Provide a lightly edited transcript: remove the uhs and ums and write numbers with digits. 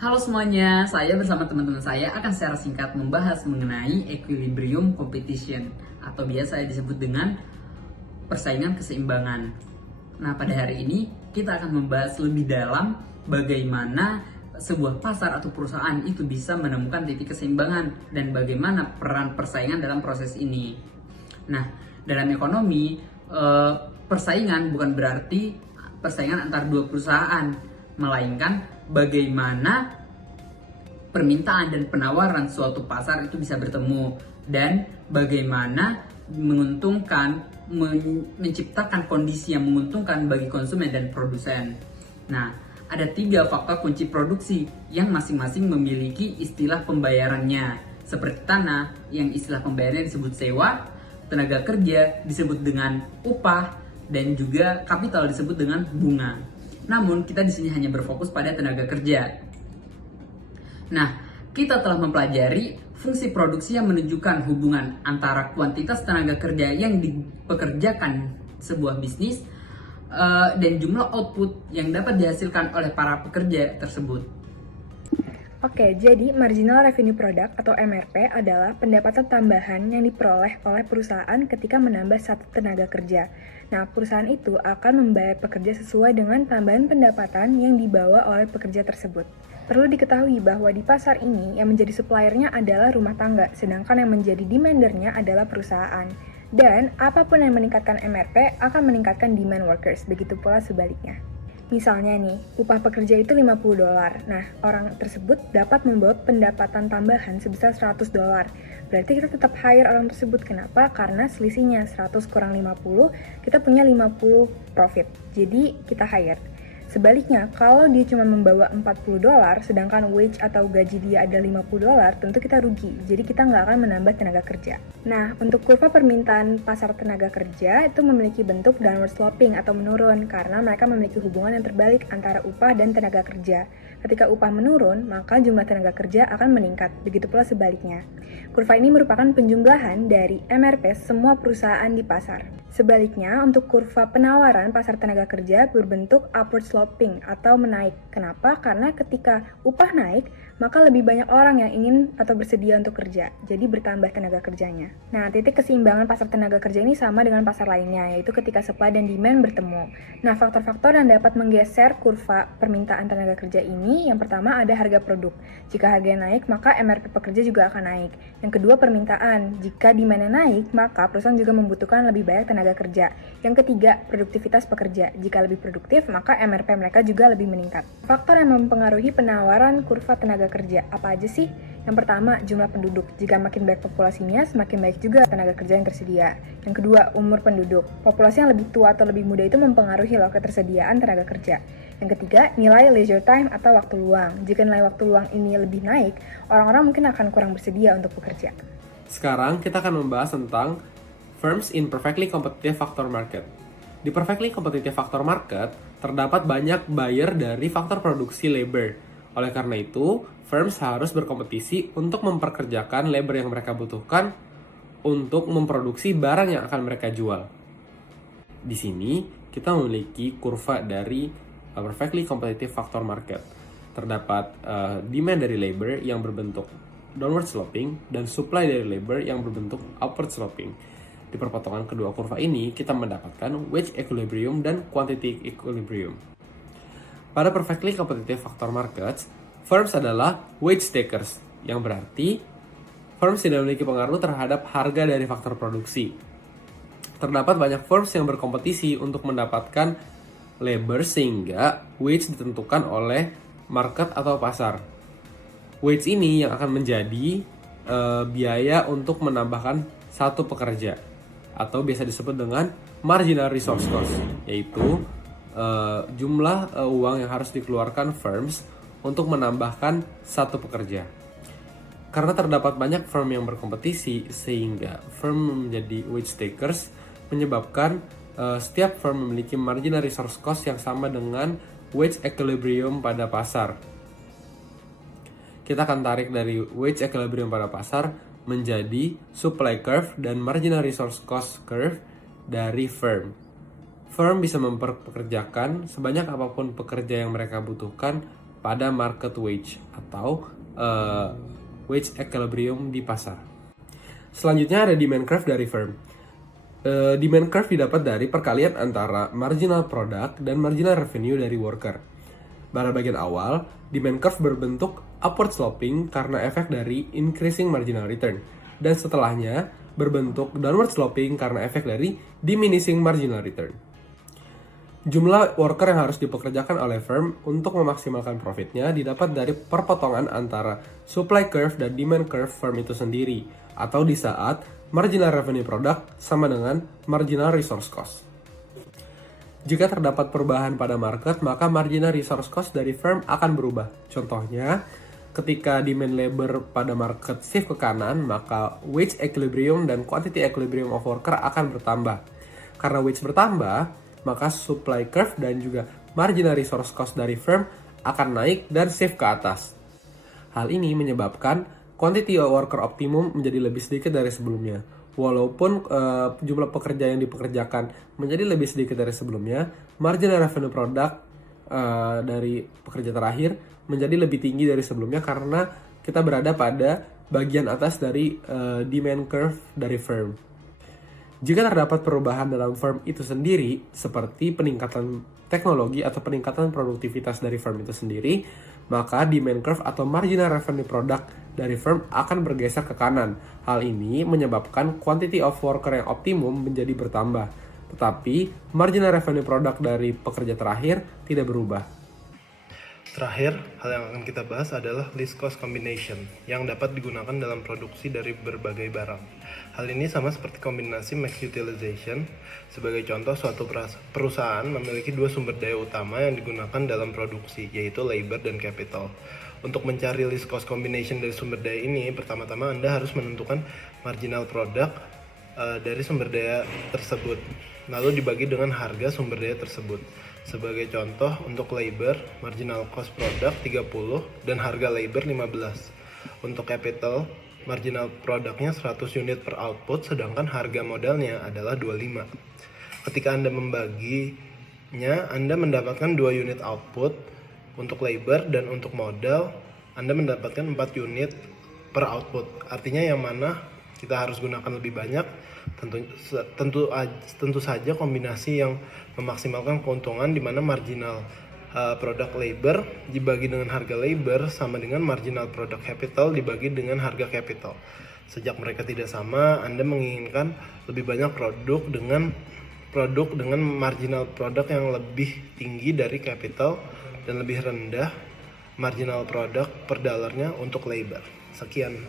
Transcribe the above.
Halo semuanya, saya bersama teman-teman saya akan secara singkat membahas mengenai equilibrium competition atau biasa disebut dengan persaingan keseimbangan. Nah, pada hari ini kita akan membahas lebih dalam bagaimana sebuah pasar atau perusahaan itu bisa menemukan titik keseimbangan dan bagaimana peran persaingan dalam proses ini. Nah, dalam ekonomi, persaingan bukan berarti persaingan antar dua perusahaan, melainkan bagaimana permintaan dan penawaran suatu pasar itu bisa bertemu dan bagaimana menguntungkan, menciptakan kondisi yang menguntungkan bagi konsumen dan produsen. Nah, ada 3 faktor kunci produksi yang masing-masing memiliki istilah pembayarannya, seperti tanah yang istilah pembayarannya disebut sewa, tenaga kerja disebut dengan upah, dan juga kapital disebut dengan bunga. Namun, kita di sini hanya berfokus pada tenaga kerja. Nah, kita telah mempelajari fungsi produksi yang menunjukkan hubungan antara kuantitas tenaga kerja yang dipekerjakan sebuah bisnis dan jumlah output yang dapat dihasilkan oleh para pekerja tersebut. Oke, jadi Marginal Revenue Product atau MRP adalah pendapatan tambahan yang diperoleh oleh perusahaan ketika menambah satu tenaga kerja. Nah, perusahaan itu akan membayar pekerja sesuai dengan tambahan pendapatan yang dibawa oleh pekerja tersebut. Perlu diketahui bahwa di pasar ini yang menjadi suppliernya adalah rumah tangga, sedangkan yang menjadi demandernya adalah perusahaan. Dan apapun yang meningkatkan MRP akan meningkatkan demand workers, begitu pula sebaliknya. Misalnya nih, upah pekerja itu $50. Nah, orang tersebut dapat membawa pendapatan tambahan sebesar $100. Berarti kita tetap hire orang tersebut. Kenapa? Karena selisihnya 100 kurang 50, kita punya 50 profit. Jadi, kita hire. Sebaliknya, kalau dia cuma membawa $40, sedangkan wage atau gaji dia ada $50, tentu kita rugi. Jadi kita nggak akan menambah tenaga kerja. Nah, untuk kurva permintaan pasar tenaga kerja itu memiliki bentuk downward sloping atau menurun karena mereka memiliki hubungan yang terbalik antara upah dan tenaga kerja. Ketika upah menurun, maka jumlah tenaga kerja akan meningkat. Begitu pula sebaliknya. Kurva ini merupakan penjumlahan dari MRP semua perusahaan di pasar. Sebaliknya, untuk kurva penawaran pasar tenaga kerja berbentuk upward sloping atau menaik. Kenapa? Karena ketika upah naik, maka lebih banyak orang yang ingin atau bersedia untuk kerja. Jadi bertambah tenaga kerjanya. Nah, titik keseimbangan pasar tenaga kerja ini sama dengan pasar lainnya, yaitu ketika supply dan demand bertemu. Nah, faktor-faktor yang dapat menggeser kurva permintaan tenaga kerja ini, yang pertama ada harga produk. Jika harganya naik, maka MRP pekerja juga akan naik. Yang kedua, permintaan. Jika demand-nya naik, maka perusahaan juga membutuhkan lebih banyak tenaga kerja. Yang ketiga, produktivitas pekerja. Jika lebih produktif, maka MRP mereka juga lebih meningkat. Faktor yang mempengaruhi penawaran kurva tenaga kerja apa aja sih? Yang pertama, jumlah penduduk. Jika makin banyak populasinya, semakin baik juga tenaga kerja yang tersedia. Yang kedua, umur penduduk. Populasi yang lebih tua atau lebih muda itu mempengaruhi loh ketersediaan tenaga kerja. Yang ketiga, nilai leisure time atau waktu luang. Jika nilai waktu luang ini lebih naik, orang-orang mungkin akan kurang bersedia untuk bekerja. Sekarang kita akan membahas tentang firms in perfectly competitive factor market. Di perfectly competitive factor market, terdapat banyak buyer dari faktor produksi labor. Oleh karena itu, firms harus berkompetisi untuk memperkerjakan labor yang mereka butuhkan untuk memproduksi barang yang akan mereka jual. Di sini, kita memiliki kurva dari perfectly competitive factor market. Terdapat demand dari labor yang berbentuk downward sloping dan supply dari labor yang berbentuk upward sloping. Di perpotongan kedua kurva ini, kita mendapatkan wage equilibrium dan quantity equilibrium. Pada perfectly competitive factor markets, firms adalah wage takers, yang berarti firms tidak memiliki pengaruh terhadap harga dari faktor produksi. Terdapat banyak firms yang berkompetisi untuk mendapatkan labor sehingga wage ditentukan oleh market atau pasar. Wage ini yang akan menjadi biaya untuk menambahkan satu pekerja atau biasa disebut dengan marginal resource cost, yaitu jumlah uang yang harus dikeluarkan firms untuk menambahkan satu pekerja. Karena terdapat banyak firm yang berkompetisi sehingga firm menjadi wage takers, menyebabkan setiap firm memiliki marginal resource cost yang sama dengan wage equilibrium pada pasar. Kita akan tarik dari wage equilibrium pada pasar menjadi supply curve dan marginal resource cost curve dari firm. Firm bisa memperkerjakan sebanyak apapun pekerja yang mereka butuhkan pada market wage atau wage equilibrium di pasar. Selanjutnya ada demand curve dari firm. Demand curve didapat dari perkalian antara marginal product dan marginal revenue dari worker. Pada bagian awal, demand curve berbentuk upward sloping karena efek dari increasing marginal return, dan setelahnya berbentuk downward sloping karena efek dari diminishing marginal return. Jumlah worker yang harus dipekerjakan oleh firm untuk memaksimalkan profitnya didapat dari perpotongan antara supply curve dan demand curve firm itu sendiri, atau di saat marginal revenue product sama dengan marginal resource cost. Jika terdapat perubahan pada market, maka marginal resource cost dari firm akan berubah. Contohnya, ketika demand labor pada market shift ke kanan, maka wage equilibrium dan quantity equilibrium of worker akan bertambah. Karena wage bertambah, maka supply curve dan juga marginal resource cost dari firm akan naik dan shift ke atas. Hal ini menyebabkan quantity worker optimum menjadi lebih sedikit dari sebelumnya. Walaupun jumlah pekerja yang dipekerjakan menjadi lebih sedikit dari sebelumnya, marginal revenue product dari pekerja terakhir menjadi lebih tinggi dari sebelumnya karena kita berada pada bagian atas dari demand curve dari firm. Jika terdapat perubahan dalam firm itu sendiri, seperti peningkatan teknologi atau peningkatan produktivitas dari firm itu sendiri, maka demand curve atau marginal revenue product dari firm akan bergeser ke kanan. Hal ini menyebabkan quantity of worker yang optimum menjadi bertambah, tetapi marginal revenue product dari pekerja terakhir tidak berubah. Terakhir, hal yang akan kita bahas adalah least cost combination yang dapat digunakan dalam produksi dari berbagai barang. Hal ini sama seperti kombinasi max utilization. Sebagai contoh, suatu perusahaan memiliki dua sumber daya utama yang digunakan dalam produksi, yaitu labor dan capital. Untuk mencari least cost combination dari sumber daya ini, pertama-tama Anda harus menentukan marginal product dari sumber daya tersebut, lalu dibagi dengan harga sumber daya tersebut. Sebagai contoh, untuk labor, marginal cost product 30 dan harga labor 15. Untuk capital, marginal produknya 100 unit per output, sedangkan harga modalnya adalah 25. Ketika Anda membaginya, Anda mendapatkan 2 unit output untuk labor, dan untuk modal, Anda mendapatkan 4 unit per output. Artinya yang mana kita harus gunakan lebih banyak? Tentu saja kombinasi yang memaksimalkan keuntungan, di mana marginal produk labor dibagi dengan harga labor sama dengan marginal produk capital dibagi dengan harga capital. Sejak mereka tidak sama, Anda menginginkan lebih banyak produk dengan marginal produk yang lebih tinggi dari capital dan lebih rendah marginal produk per dolarnya untuk labor. Sekian.